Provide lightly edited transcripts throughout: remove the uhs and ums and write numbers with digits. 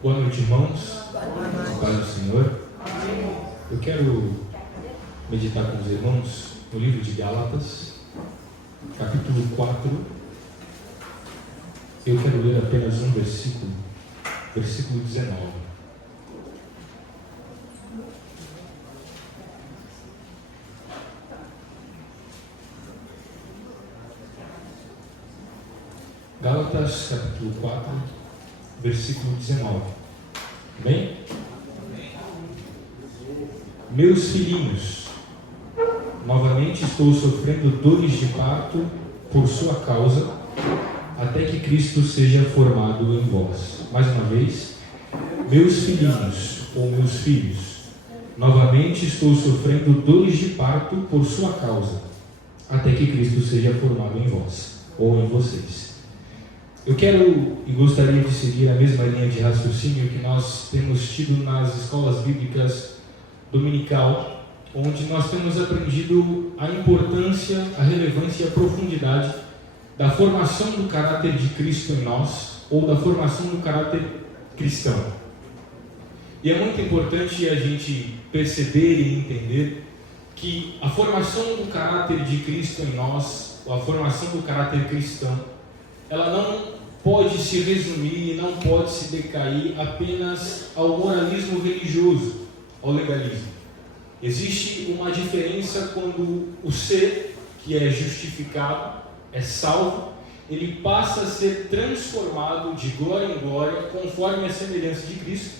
Boa noite, irmãos. Paz do Senhor. Eu quero meditar com os irmãos no livro de Gálatas, capítulo 4. Eu quero ler apenas um versículo 19. Gálatas, capítulo 4, versículo 19. Amém? Meus filhinhos, novamente estou sofrendo dores de parto por sua causa, até que Cristo seja formado em vós. Mais uma vez, meus filhinhos ou meus filhos, novamente estou sofrendo dores de parto por sua causa, até que Cristo seja formado em vós ou em vocês. Eu quero e gostaria de seguir a mesma linha de raciocínio que nós temos tido nas escolas bíblicas dominical, onde nós temos aprendido a importância, a relevância e a profundidade da formação do caráter de Cristo em nós, ou da formação do caráter cristão. E é muito importante a gente perceber e entender que a formação do caráter de Cristo em nós, ou a formação do caráter cristão, ela não pode se resumir, não pode se decair apenas ao moralismo religioso, ao legalismo. Existe uma diferença quando o ser que é justificado, é salvo, ele passa a ser transformado de glória em glória, conforme a semelhança de Cristo,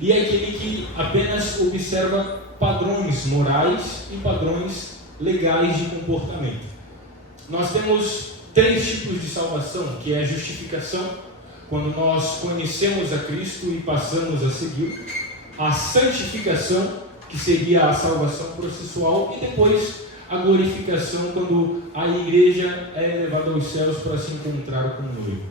e é aquele que apenas observa padrões morais e padrões legais de comportamento. Nós temos 3 tipos de salvação, que é a justificação, quando nós conhecemos a Cristo e passamos a segui-lo, a santificação, que seria a salvação processual, e depois a glorificação, quando a igreja é levada aos céus para se encontrar com o noivo.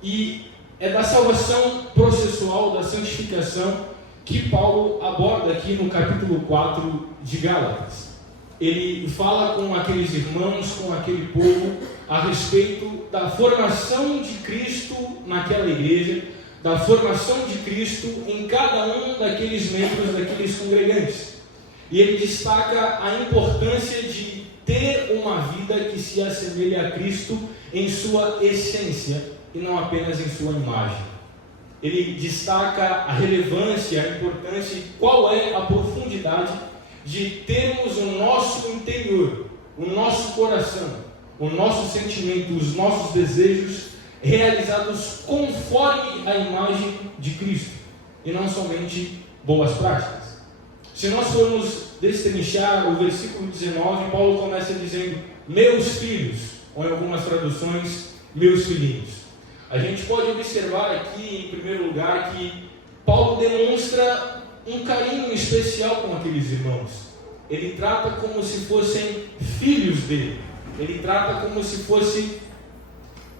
E é da salvação processual, da santificação, que Paulo aborda aqui no capítulo 4 de Gálatas. Ele fala com aqueles irmãos, com aquele povo, a respeito da formação de Cristo naquela igreja, da formação de Cristo em cada um daqueles membros, daqueles congregantes. E ele destaca a importância de ter uma vida que se assemelhe a Cristo em sua essência e não apenas em sua imagem. Ele destaca a relevância, a importância e qual é a profundidade de termos o nosso interior, o nosso coração, o nosso sentimento, os nossos desejos realizados conforme a imagem de Cristo e não somente boas práticas. Se nós formos destrinchar o versículo 19, Paulo começa dizendo: meus filhos, ou em algumas traduções, meus filhinhos. A gente pode observar aqui, em primeiro lugar, que Paulo demonstra um carinho especial com aqueles irmãos. Ele trata como se fossem filhos dele. Ele trata como se fossem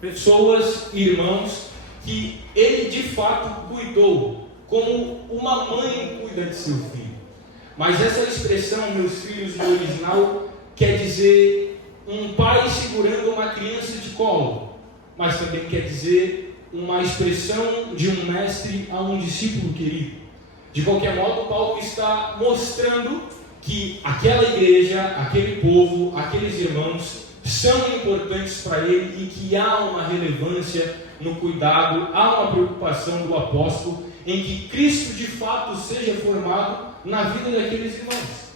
pessoas, irmãos, que ele de fato cuidou, como uma mãe cuida de seu filho. Mas essa expressão, meus filhos, no original, quer dizer um pai segurando uma criança de colo, mas também quer dizer uma expressão de um mestre a um discípulo querido. De qualquer modo, Paulo está mostrando que aquela igreja, aquele povo, aqueles irmãos são importantes para ele e que há uma relevância no cuidado, há uma preocupação do apóstolo em que Cristo de fato seja formado na vida daqueles irmãos.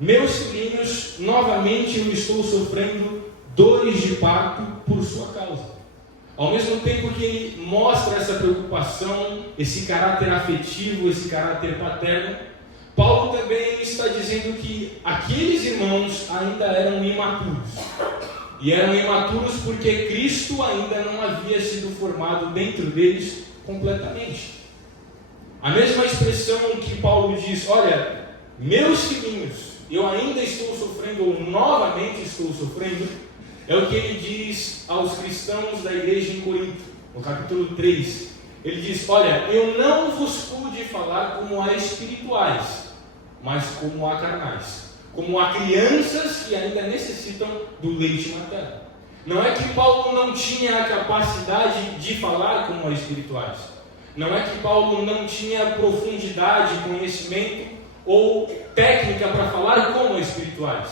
Meus filhinhos, novamente eu estou sofrendo dores de parto por sua causa. Ao mesmo tempo que ele mostra essa preocupação, esse caráter afetivo, esse caráter paterno, Paulo também está dizendo que aqueles irmãos ainda eram imaturos. E eram imaturos porque Cristo ainda não havia sido formado dentro deles completamente. A mesma expressão que Paulo diz: olha, meus filhinhos, eu ainda estou sofrendo, ou novamente estou sofrendo, é o que ele diz aos cristãos da igreja em Corinto, no capítulo 3. Ele diz: olha, eu não vos pude falar como a espirituais, mas como a carnais, como a crianças que ainda necessitam do leite materno. Não é que Paulo não tinha a capacidade de falar como a espirituais, Não é que Paulo não tinha profundidade, conhecimento ou técnica para falar com os espirituais.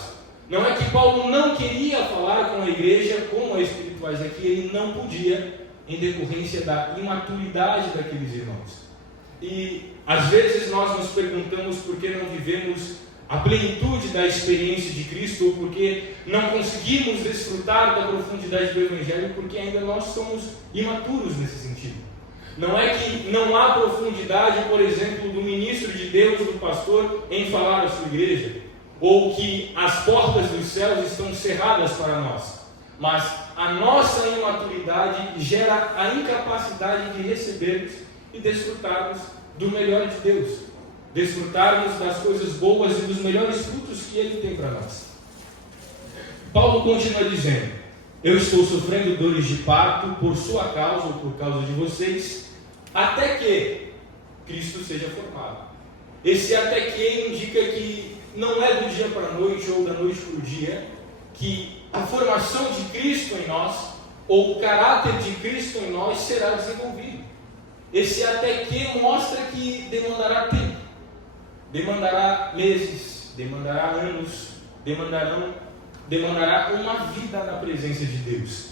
Não é que Paulo não queria falar com a igreja como os espirituais, é que ele não podia, em decorrência da imaturidade daqueles irmãos. E às vezes nós nos perguntamos por que não vivemos a plenitude da experiência de Cristo, ou porque não conseguimos desfrutar da profundidade do Evangelho, porque ainda nós somos imaturos nesse sentido. Não é que não há profundidade, por exemplo, do ministro de Deus, do pastor, em falar à sua igreja, ou que as portas dos céus estão cerradas para nós, mas a nossa imaturidade gera a incapacidade de recebermos e desfrutarmos do melhor de Deus, desfrutarmos das coisas boas e dos melhores frutos que Ele tem para nós. Paulo continua dizendo: eu estou sofrendo dores de parto por sua causa ou por causa de vocês, até que Cristo seja formado. Esse até que indica que não é do dia para a noite ou da noite para o dia, que a formação de Cristo em nós, ou o caráter de Cristo em nós será desenvolvido. Esse até que mostra que demandará tempo, demandará meses, demandará anos, demandará uma vida na presença de Deus.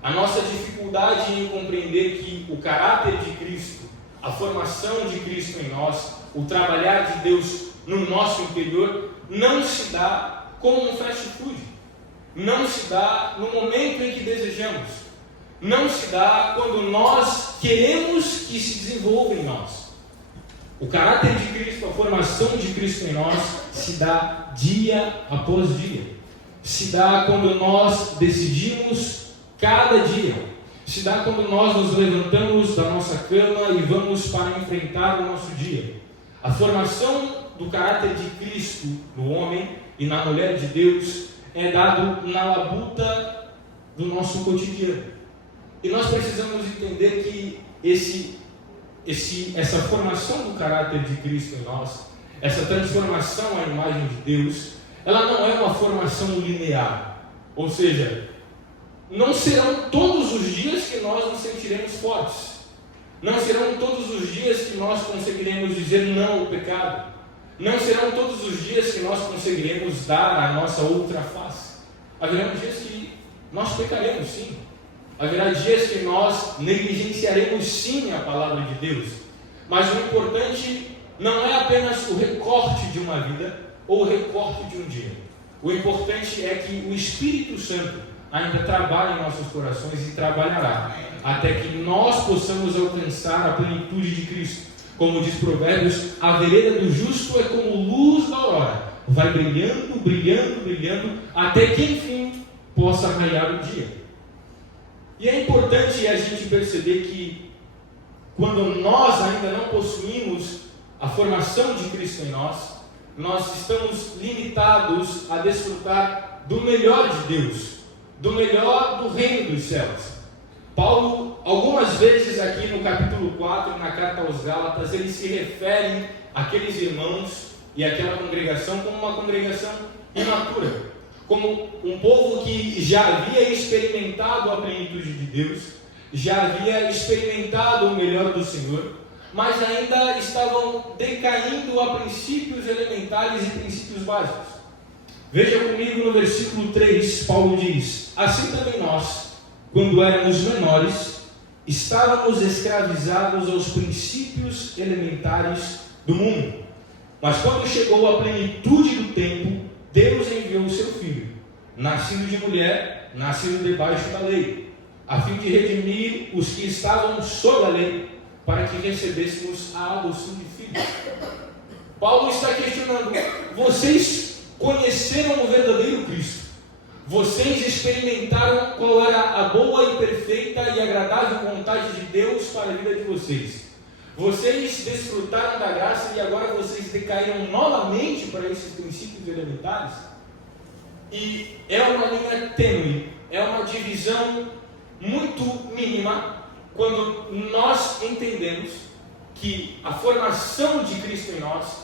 A nossa dificuldade em compreender que o caráter de Cristo, a formação de Cristo em nós, o trabalhar de Deus no nosso interior, não se dá como um fast food, não se dá no momento em que desejamos, não se dá quando nós queremos que se desenvolva em nós. O caráter de Cristo, a formação de Cristo em nós, se dá dia após dia, se dá quando nós decidimos cada dia, se dá quando nós nos levantamos da nossa cama e vamos para enfrentar o nosso dia. A formação do caráter de Cristo no homem e na mulher de Deus é dado na labuta do nosso cotidiano. E nós precisamos entender que essa formação do caráter de Cristo em nós, essa transformação à imagem de Deus, ela não é uma formação linear. Ou seja, não serão todos os dias que nós nos sentiremos fortes. Não serão todos os dias que nós conseguiremos dizer não ao pecado. Não serão todos os dias que nós conseguiremos dar a nossa outra face. Haverão dias que nós pecaremos, sim. Haverá dias que nós negligenciaremos, sim, a palavra de Deus. Mas o importante não é apenas o recorte de uma vida ou o recorte de um dia. O importante é que o Espírito Santo ainda trabalha em nossos corações e trabalhará até que nós possamos alcançar a plenitude de Cristo. Como diz Provérbios, a vereda do justo é como luz da aurora, vai brilhando, brilhando, brilhando, até que enfim possa raiar o dia. E é importante a gente perceber que quando nós ainda não possuímos a formação de Cristo em nós, nós estamos limitados a desfrutar do melhor de Deus, do melhor do reino dos céus. Paulo, algumas vezes aqui no capítulo 4, na carta aos Gálatas, ele se refere àqueles irmãos e àquela congregação como uma congregação imatura, como um povo que já havia experimentado a plenitude de Deus, já havia experimentado o melhor do Senhor, mas ainda estavam decaindo a princípios elementares e princípios básicos. Veja comigo no versículo 3, Paulo diz: assim também nós, quando éramos menores, estávamos escravizados aos princípios elementares do mundo. Mas quando chegou a plenitude do tempo, Deus enviou o seu Filho, nascido de mulher, nascido debaixo da lei, a fim de redimir os que estavam sob a lei, para que recebêssemos a adoção de filhos. Paulo está questionando: vocês conheceram o verdadeiro Cristo? Vocês experimentaram qual era a boa e perfeita e agradável vontade de Deus para a vida de vocês? Vocês desfrutaram da graça e agora vocês decaíram novamente para esses princípios elementares? E é uma linha tênue, é uma divisão muito mínima quando nós entendemos que a formação de Cristo em nós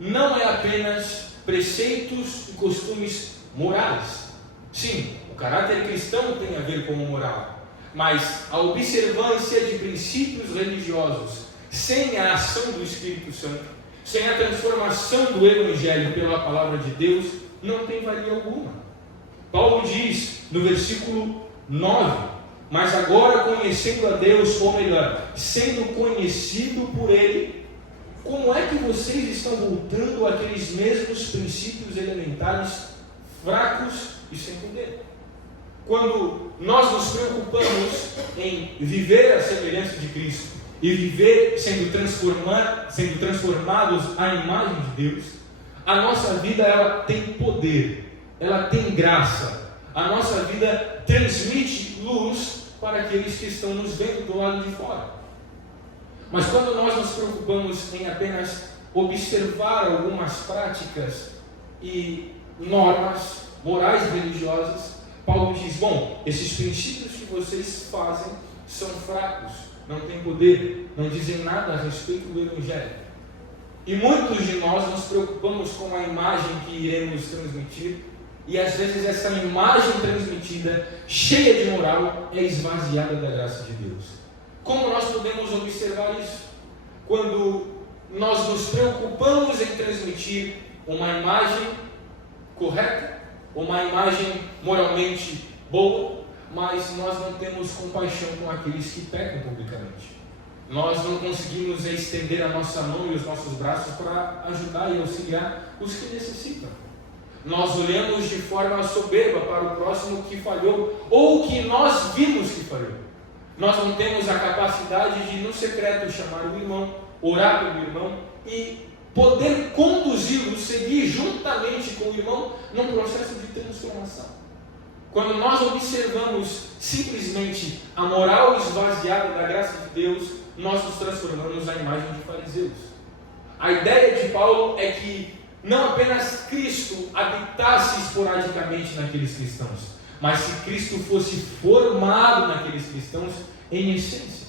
não é apenas preceitos e costumes morais. Sim, o caráter cristão tem a ver com o moral, mas a observância de princípios religiosos, sem a ação do Espírito Santo, sem a transformação do Evangelho pela palavra de Deus, não tem valia alguma. Paulo diz no versículo 9: mas agora conhecendo a Deus, ou melhor, sendo conhecido por Ele, como é que vocês estão voltando àqueles mesmos princípios elementares fracos e sem poder? Quando nós nos preocupamos em viver a semelhança de Cristo e viver sendo transformados à imagem de Deus, a nossa vida ela tem poder, ela tem graça, a nossa vida transmite luz para aqueles que estão nos vendo do lado de fora. Mas quando nós nos preocupamos em apenas observar algumas práticas e normas morais e religiosas, Paulo diz: bom, esses princípios que vocês fazem são fracos, não têm poder, não dizem nada a respeito do Evangelho. E muitos de nós nos preocupamos com a imagem que iremos transmitir, e às vezes essa imagem transmitida, cheia de moral, é esvaziada da graça de Deus. Como nós podemos observar isso? Quando nós nos preocupamos em transmitir uma imagem correta, uma imagem moralmente boa, mas nós não temos compaixão com aqueles que pecam publicamente. Nós não conseguimos estender a nossa mão e os nossos braços para ajudar e auxiliar os que necessitam. Nós olhamos de forma soberba para o próximo que falhou, ou que nós vimos que falhou. Nós não temos a capacidade de, no secreto, chamar o irmão, orar pelo irmão e poder conduzi-lo, seguir juntamente com o irmão num processo de transformação. Quando nós observamos simplesmente a moral esvaziada da graça de Deus, nós nos transformamos à imagem de fariseus. A ideia de Paulo é que não apenas Cristo habitasse esporadicamente naqueles cristãos, mas se Cristo fosse formado naqueles cristãos em essência.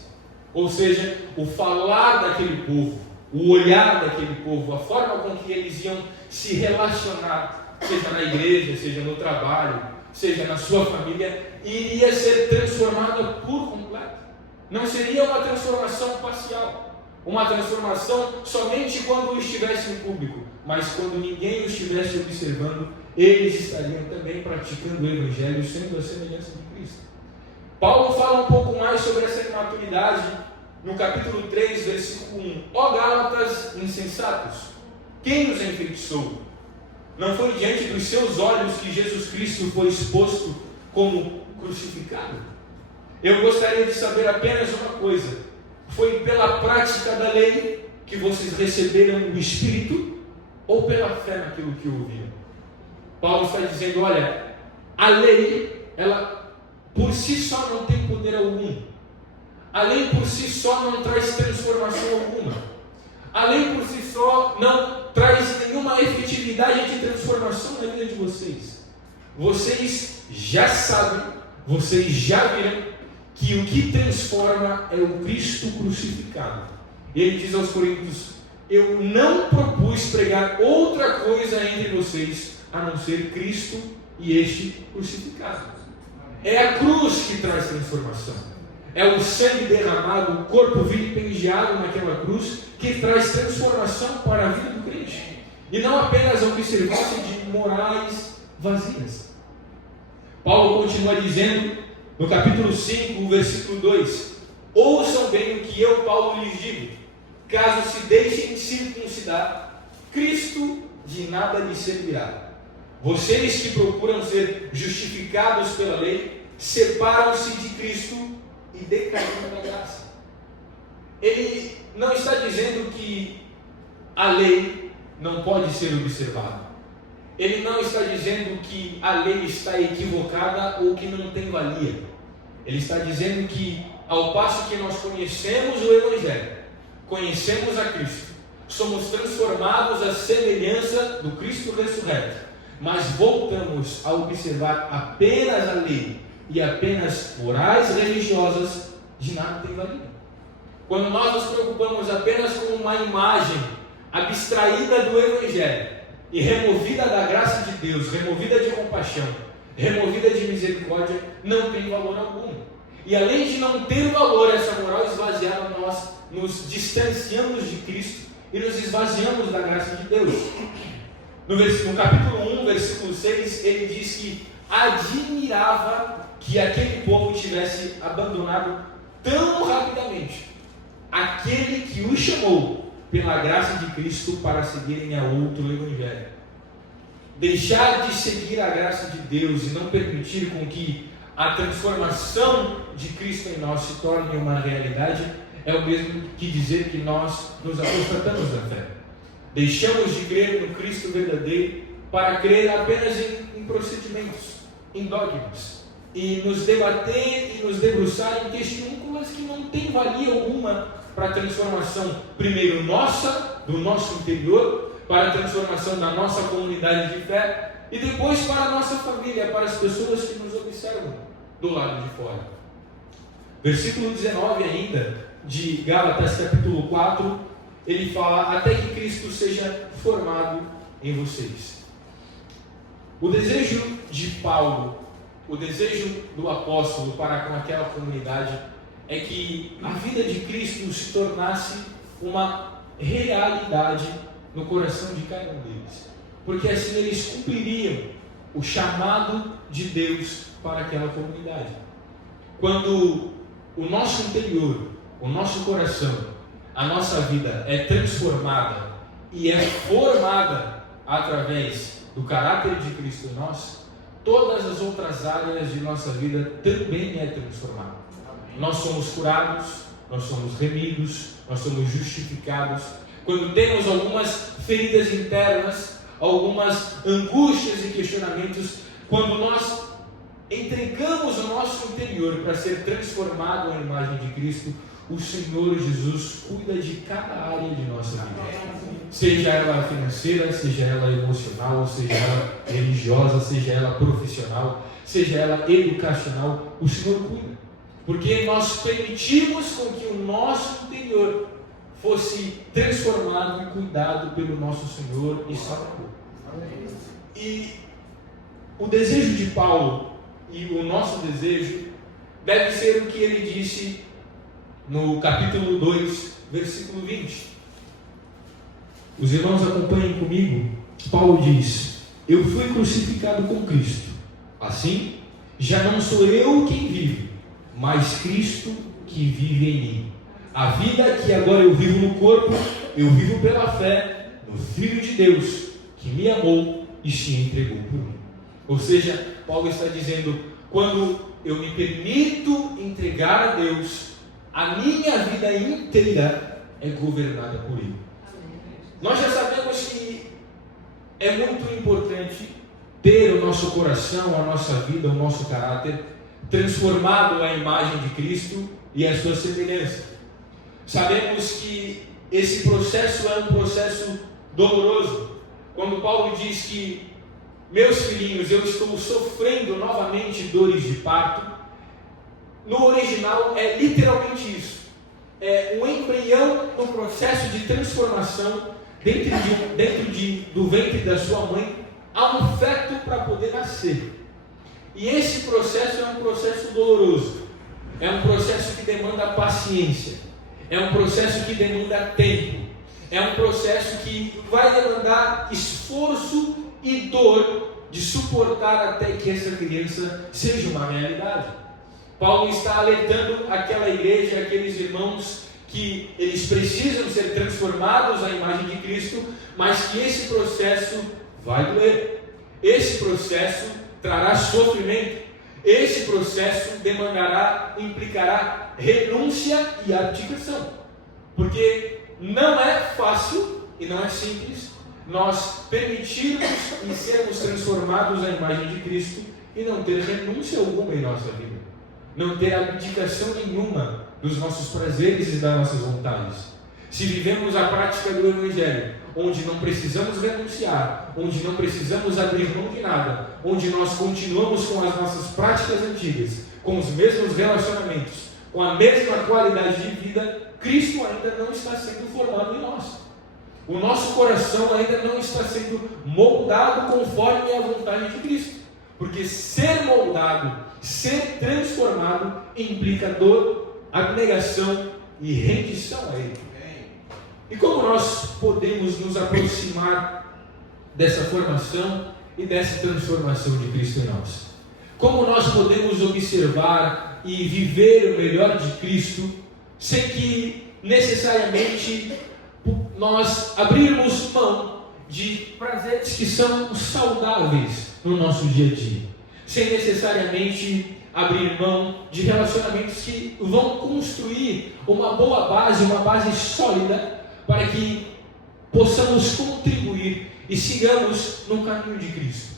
Ou seja, o falar daquele povo, o olhar daquele povo, a forma com que eles iam se relacionar, seja na igreja, seja no trabalho, seja na sua família, iria ser transformada por completo. Não seria uma transformação parcial, uma transformação somente quando estivesse em público, mas quando ninguém o estivesse observando, eles estariam também praticando o Evangelho, sendo a semelhança de Cristo. Paulo fala um pouco mais sobre essa imaturidade no capítulo 3, versículo 1. Ó Gálatas insensatos, quem os enfeitiçou? Não foi diante dos seus olhos que Jesus Cristo foi exposto como crucificado? Eu gostaria de saber apenas uma coisa: foi pela prática da lei que vocês receberam o Espírito, ou pela fé naquilo que ouviram? Paulo está dizendo: olha, a lei, ela por si só não tem poder algum. A lei por si só não traz transformação alguma. A lei por si só não traz nenhuma efetividade de transformação na vida de vocês. Vocês já sabem, vocês já viram que o que transforma é o Cristo crucificado. Ele diz aos Coríntios: eu não propus pregar outra coisa entre vocês a não ser Cristo e este crucificado. É a cruz que traz transformação. É o sangue derramado, o corpo vilipendiado naquela cruz que traz transformação para a vida do crente. E não apenas a observância de morais vazias. Paulo continua dizendo no capítulo 5, versículo 2: ouçam bem o que eu, Paulo, lhes digo. Caso se deixem circuncidar, Cristo de nada lhes servirá. Vocês que procuram ser justificados pela lei, separam-se de Cristo e decaem da graça. Ele não está dizendo que a lei não pode ser observada. Ele não está dizendo que a lei está equivocada ou que não tem valia. Ele está dizendo que, ao passo que nós conhecemos o Evangelho, conhecemos a Cristo, somos transformados à semelhança do Cristo ressurreto, mas voltamos a observar apenas a lei e apenas morais religiosas, de nada tem valia. Quando nós nos preocupamos apenas com uma imagem abstraída do Evangelho e removida da graça de Deus, removida de compaixão, removida de misericórdia, não tem valor algum. E além de não ter valor, essa moral esvaziada, nós nos distanciamos de Cristo e nos esvaziamos da graça de Deus. No capítulo 1, versículo 6, ele diz que admirava que aquele povo tivesse abandonado tão rapidamente aquele que o chamou pela graça de Cristo para seguirem a outro evangelho. Deixar de seguir a graça de Deus e não permitir com que a transformação de Cristo em nós se torne uma realidade é o mesmo que dizer que nós nos apostatamos da fé. Deixamos de crer no Cristo verdadeiro para crer apenas em procedimentos, em dogmas, e nos debater e nos debruçar em questões que não têm valia alguma para a transformação, primeiro nossa, do nosso interior, para a transformação da nossa comunidade de fé, e depois para a nossa família, para as pessoas que nos observam do lado de fora. Versículo 19 ainda, de Gálatas capítulo 4, ele fala: até que Cristo seja formado em vocês. O desejo de Paulo, o desejo do apóstolo para com aquela comunidade é que a vida de Cristo se tornasse uma realidade no coração de cada um deles, porque assim eles cumpririam o chamado de Deus para aquela comunidade. Quando o nosso interior, o nosso coração, a nossa vida é transformada e é formada através do caráter de Cristo em nós, todas as outras áreas de nossa vida também é transformada. Nós somos curados, nós somos remidos, nós somos justificados. Quando temos algumas feridas internas, algumas angústias e questionamentos, quando nós entregamos o nosso interior para ser transformado à imagem de Cristo, o Senhor Jesus cuida de cada área de nossa vida, seja ela financeira, seja ela emocional, seja ela religiosa, seja ela profissional, seja ela educacional. O Senhor cuida, porque nós permitimos com que o nosso interior fosse transformado e cuidado pelo nosso Senhor e Salvador. E o desejo de Paulo e o nosso desejo deve ser o que ele disse no capítulo 2, versículo 20. Os irmãos acompanhem comigo. Paulo diz: eu fui crucificado com Cristo, assim já não sou eu quem vive, mas Cristo que vive em mim. A vida que agora eu vivo no corpo, eu vivo pela fé no Filho de Deus, que me amou e se entregou por mim. Ou seja, Paulo está dizendo: quando eu me permito entregar a Deus, a minha vida inteira é governada por Ele. Nós já sabemos que é muito importante ter o nosso coração, a nossa vida, o nosso caráter transformado à imagem de Cristo e à sua semelhança. Sabemos que esse processo é um processo doloroso. Quando Paulo diz que, meus filhinhos, eu estou sofrendo novamente dores de parto, no original é literalmente isso. É um embrião no processo de transformação dentro do ventre da sua mãe a um feto para poder nascer. E esse processo é um processo doloroso, é um processo que demanda paciência, é um processo que demanda tempo, é um processo que vai demandar esforço e dor de suportar até que essa criança seja uma realidade. Paulo está alertando aquela igreja, aqueles irmãos, que eles precisam ser transformados à imagem de Cristo, mas que esse processo vai doer. Esse processo trará sofrimento. Esse processo implicará renúncia e abdicação. Porque não é fácil e não é simples nós permitirmos e sermos transformados à imagem de Cristo e não ter renúncia alguma em nossa vida. Não ter abdicação nenhuma dos nossos prazeres e das nossas vontades. Se vivemos a prática do Evangelho, onde não precisamos renunciar, onde não precisamos abrir mão de nada, onde nós continuamos com as nossas práticas antigas, com os mesmos relacionamentos, com a mesma qualidade de vida, Cristo ainda não está sendo formado em nós. O nosso coração ainda não está sendo moldado conforme a vontade de Cristo. Porque ser moldado, ser transformado, implica dor, abnegação e rendição a Ele. E como nós podemos nos aproximar dessa formação e dessa transformação de Cristo em nós? Como nós podemos observar e viver o melhor de Cristo sem que necessariamente nós abrirmos mão de prazeres que são saudáveis no nosso dia a dia, sem necessariamente abrir mão de relacionamentos que vão construir uma boa base, uma base sólida, para que possamos contribuir e sigamos no caminho de Cristo.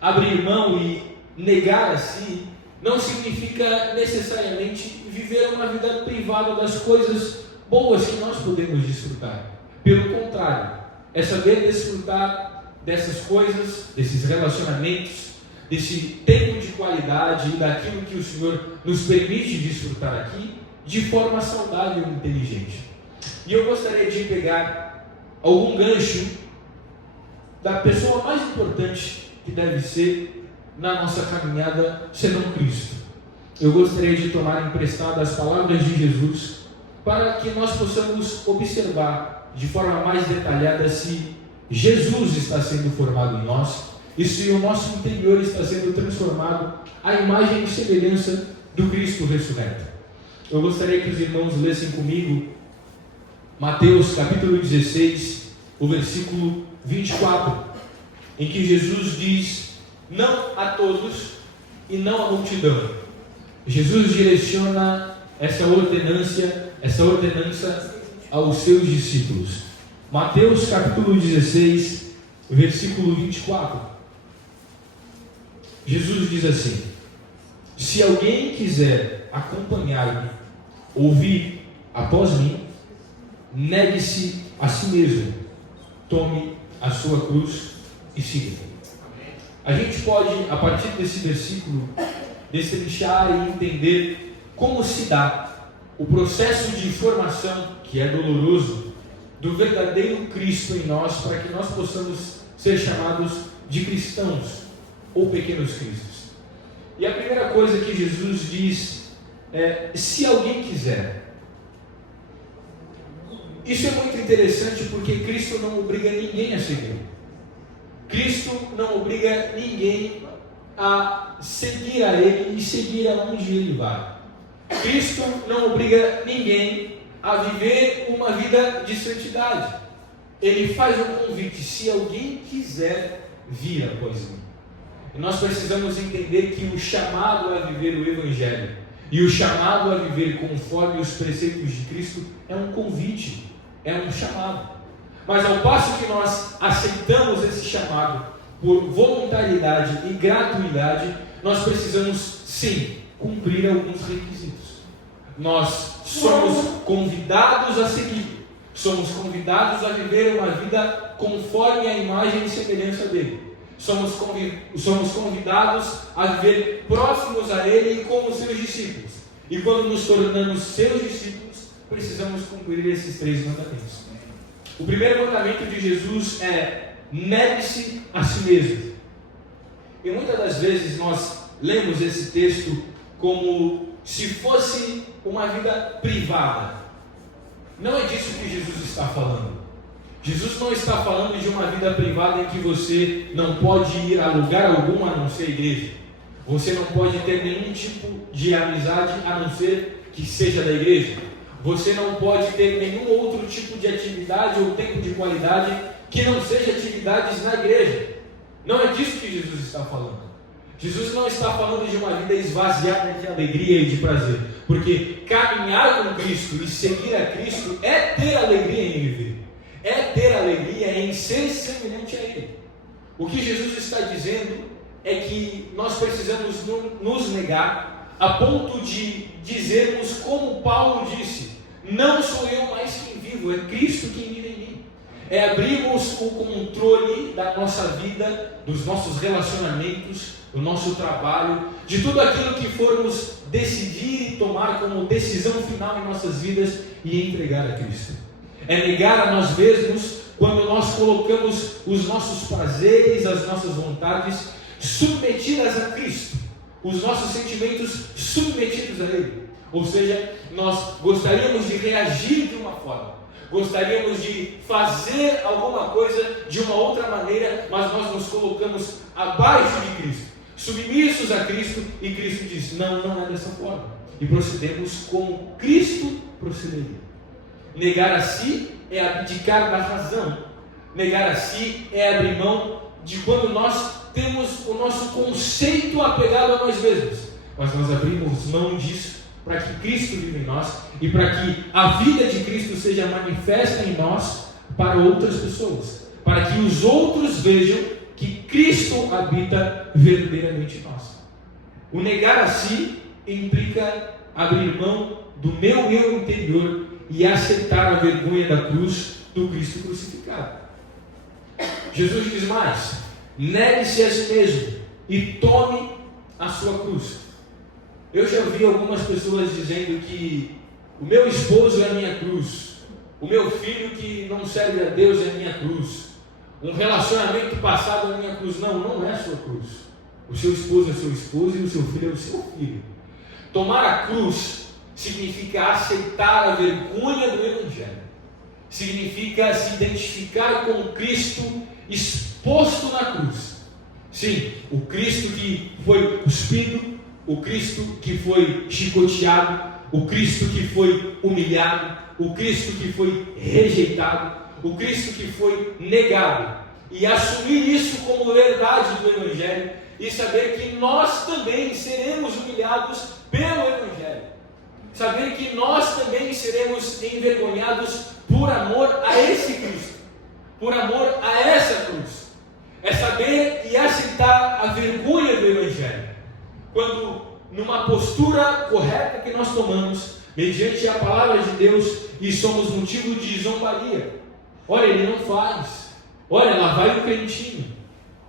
Abrir mão e negar a si não significa necessariamente viver uma vida privada das coisas boas que nós podemos desfrutar. Pelo contrário, é saber desfrutar dessas coisas, desses relacionamentos, desse tempo de qualidade e daquilo que o Senhor nos permite desfrutar aqui, de forma saudável e inteligente. E eu gostaria de pegar algum gancho da pessoa mais importante que deve ser na nossa caminhada, senão Cristo. Eu gostaria de tomar emprestado as palavras de Jesus para que nós possamos observar de forma mais detalhada se Jesus está sendo formado em nós e se o nosso interior está sendo transformado à imagem e semelhança do Cristo ressurreto. Eu gostaria que os irmãos lessem comigo Mateus capítulo 16, o versículo 24, em que Jesus diz: não a todos e não à multidão. Jesus direciona essa ordenança aos seus discípulos. Mateus capítulo 16, versículo 24. Jesus diz assim: se alguém quiser acompanhar-me ou vir após mim, negue-se a si mesmo, tome a sua cruz e siga-me. A gente pode, a partir desse versículo, destrinchar e entender como se dá o processo de formação, que é doloroso, do verdadeiro Cristo em nós, para que nós possamos ser chamados de cristãos ou pequenos cristos. E a primeira coisa que Jesus diz é: se alguém quiser. Isso é muito interessante porque Cristo não obriga ninguém a seguir. Cristo não obriga ninguém a seguir a Ele e seguir aonde Ele vai. Cristo não obriga ninguém a viver uma vida de santidade. Ele faz um convite: se alguém quiser vir após mim. E nós precisamos entender que o chamado a viver o Evangelho e o chamado a viver conforme os preceitos de Cristo é um convite, é um chamado. Mas ao passo que nós aceitamos esse chamado por voluntariedade e gratuidade, nós precisamos sim cumprir alguns requisitos. Nós somos convidados a seguir, somos convidados a viver uma vida conforme a imagem e semelhança dele. Somos convidados a viver próximos a Ele e como seus discípulos. E quando nos tornamos seus discípulos, precisamos cumprir esses 3 mandamentos. O primeiro mandamento de Jesus é: negue-se a si mesmo. E muitas das vezes nós lemos esse texto como se fosse uma vida privada. Não é disso que Jesus está falando. Jesus não está falando de uma vida privada em que você não pode ir a lugar algum a não ser a igreja. Você não pode ter nenhum tipo de amizade a não ser que seja da igreja. Você não pode ter nenhum outro tipo de atividade ou tempo de qualidade que não seja atividades na igreja. Não é disso que Jesus está falando. Jesus não está falando de uma vida esvaziada de alegria e de prazer. Porque caminhar com Cristo e seguir a Cristo é ter alegria em viver. É ter alegria em ser semelhante a Ele. O que Jesus está dizendo é que nós precisamos nos negar a ponto de dizermos como Paulo disse: não sou eu mais quem vivo, é Cristo quem vive em mim. É abrirmos o controle da nossa vida, dos nossos relacionamentos, do nosso trabalho, de tudo aquilo que formos decidir e tomar como decisão final em nossas vidas e entregar a Cristo. É negar a nós mesmos quando nós colocamos os nossos prazeres, as nossas vontades submetidas a Cristo, os nossos sentimentos submetidos a Ele. Ou seja, nós gostaríamos de reagir de uma forma, gostaríamos de fazer alguma coisa de uma outra maneira, mas nós nos colocamos abaixo de Cristo, submissos a Cristo, e Cristo diz: não, não é dessa forma, e procedemos como Cristo procederia. Negar a si é abdicar da razão, negar a si é abrir mão de quando nós temos o nosso conceito apegado a nós mesmos, mas nós abrimos mão disso para que Cristo viva em nós e para que a vida de Cristo seja manifesta em nós para outras pessoas, para que os outros vejam que Cristo habita verdadeiramente em nós. O negar a si implica abrir mão do meu eu interior e aceitar a vergonha da cruz do Cristo crucificado. Jesus diz mais: negue-se a si mesmo e tome a sua cruz. Eu já vi algumas pessoas dizendo que o meu esposo é a minha cruz, o meu filho que não serve a Deus é a minha cruz, um relacionamento passado é a minha cruz. Não, não é a sua cruz. O seu esposo é seu esposo e o seu filho é o seu filho. Tomar a cruz significa aceitar a vergonha do Evangelho, significa se identificar com Cristo exposto na cruz. Sim, o Cristo que foi cuspido, o Cristo que foi chicoteado, o Cristo que foi humilhado, o Cristo que foi rejeitado, o Cristo que foi negado, e assumir isso como verdade do Evangelho e saber que nós também seremos humilhados pelo Evangelho, saber que nós também seremos envergonhados por amor a esse Cristo, por amor a essa cruz. É saber e aceitar a vergonha do Evangelho, quando numa postura correta que nós tomamos, mediante a palavra de Deus, e somos motivo de zombaria. Olha, ele não faz. Olha, lá vai o crentinho.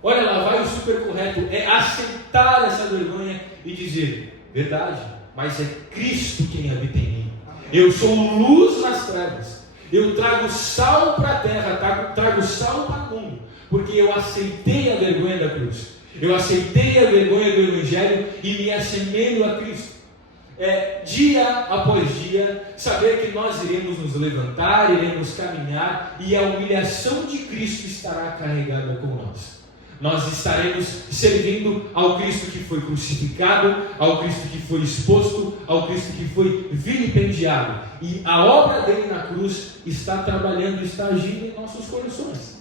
Olha, lá vai o super correto. É aceitar essa vergonha e dizer: verdade, mas é Cristo quem habita em mim. Eu sou luz nas trevas. Eu trago sal para a terra, trago sal para o mundo, porque eu aceitei a vergonha da cruz. Eu aceitei a vergonha do Evangelho e me assemelho a Cristo. Dia após dia, saber que nós iremos nos levantar, iremos caminhar, e a humilhação de Cristo estará carregada com nós. Nós estaremos servindo ao Cristo que foi crucificado, ao Cristo que foi exposto, ao Cristo que foi vilipendiado, e a obra dele na cruz está trabalhando, está agindo em nossos corações.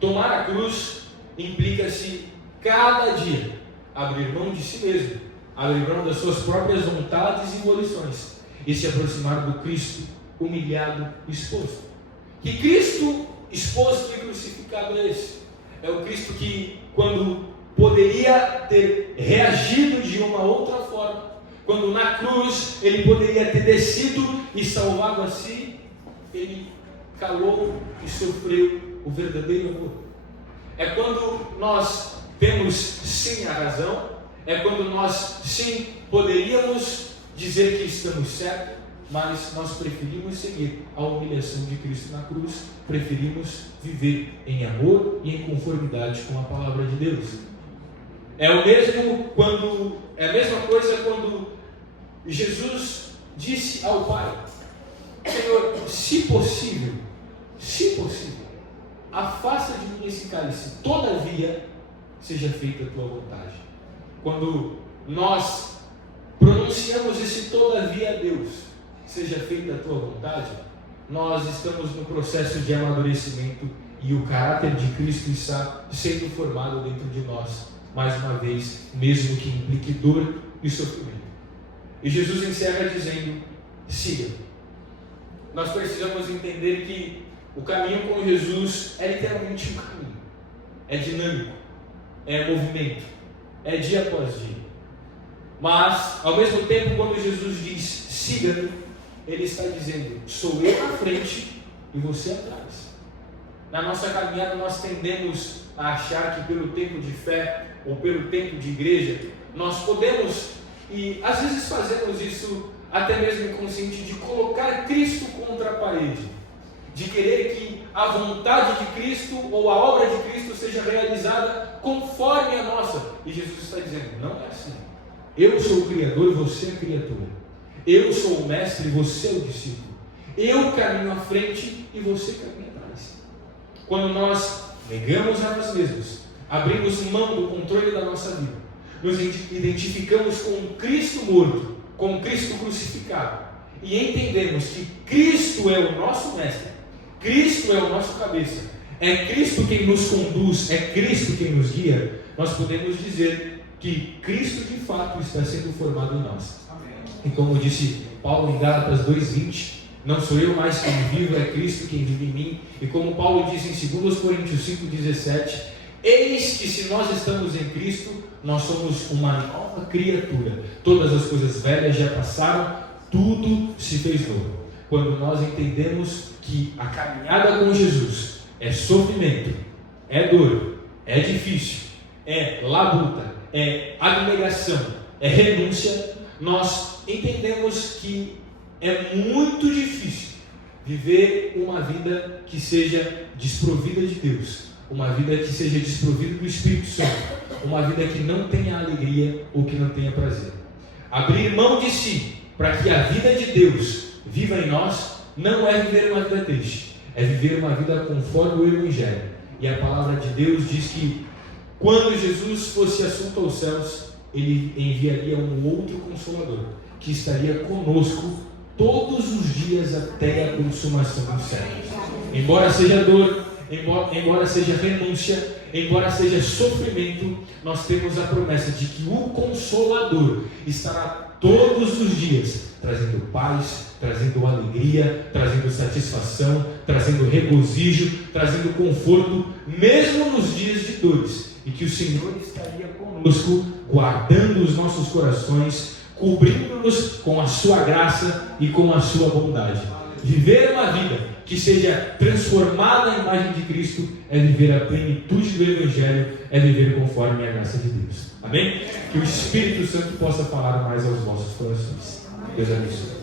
Tomar a cruz implica-se cada dia abrir mão de si mesmo, abrir mão das suas próprias vontades e volições e se aproximar do Cristo humilhado e exposto. Que Cristo exposto e crucificado é esse? É o Cristo que, quando poderia ter reagido de uma outra forma, quando na cruz ele poderia ter descido e salvado a si, ele calou e sofreu o verdadeiro amor. É quando nós temos sim a razão, é quando nós sim poderíamos dizer que estamos certos, mas nós preferimos seguir a humilhação de Cristo na cruz, preferimos viver em amor e em conformidade com a palavra de Deus. É a mesma coisa quando Jesus disse ao Pai: Senhor, se possível, afasta de mim esse cálice, todavia seja feita a tua vontade. Quando nós pronunciamos esse todavia a Deus, seja feita a tua vontade, nós estamos no processo de amadurecimento e o caráter de Cristo está sendo formado dentro de nós, mais uma vez, mesmo que implique dor e sofrimento. E Jesus encerra dizendo: siga. Nós precisamos entender que o caminho com Jesus é literalmente um caminho, é dinâmico, é movimento, é dia após dia. Mas, ao mesmo tempo, quando Jesus diz siga-me, ele está dizendo: sou eu na frente e você atrás. Na nossa caminhada nós tendemos a achar que pelo tempo de fé ou pelo tempo de igreja nós podemos, e às vezes fazemos isso até mesmo inconsciente, de colocar Cristo contra a parede, de querer que a vontade de Cristo ou a obra de Cristo seja realizada conforme a nossa. E Jesus está dizendo, não é assim. Eu sou o Criador, você é a criatura. Eu sou o mestre, você é o discípulo. Eu caminho à frente e você caminha atrás. Quando nós negamos a nós mesmos, abrimos mão do controle da nossa vida, nos identificamos com Cristo morto, com Cristo crucificado, e entendemos que Cristo é o nosso mestre, Cristo é o nosso cabeça, é Cristo quem nos conduz, é Cristo quem nos guia, nós podemos dizer que Cristo de fato está sendo formado em nós. E como disse Paulo em Gálatas 2:20, não sou eu mais quem vivo, é Cristo quem vive em mim. E como Paulo diz em 2 Coríntios 5:17, eis que se nós estamos em Cristo, nós somos uma nova criatura. Todas as coisas velhas já passaram, tudo se fez novo. Quando nós entendemos que a caminhada com Jesus é sofrimento, é dor, é difícil, é labuta, é abnegação, é renúncia, nós entendemos que é muito difícil viver uma vida que seja desprovida de Deus, uma vida que seja desprovida do Espírito Santo, uma vida que não tenha alegria ou que não tenha prazer. Abrir mão de si para que a vida de Deus viva em nós não é viver uma vida triste, é viver uma vida conforme o Evangelho. E a palavra de Deus diz que quando Jesus fosse assunto aos céus, Ele enviaria um outro Consolador, que estaria conosco todos os dias até a consumação dos séculos. Embora seja dor, embora seja renúncia, embora seja sofrimento, nós temos a promessa de que o Consolador estará todos os dias trazendo paz, trazendo alegria, trazendo satisfação, trazendo regozijo, trazendo conforto, mesmo nos dias de dores, e que o Senhor estaria conosco, guardando os nossos corações, cobrindo-nos com a sua graça e com a sua bondade. Viver uma vida que seja transformada à imagem de Cristo é viver a plenitude do Evangelho, é viver conforme a graça de Deus. Amém? Que o Espírito Santo possa falar mais aos vossos corações. Deus abençoe.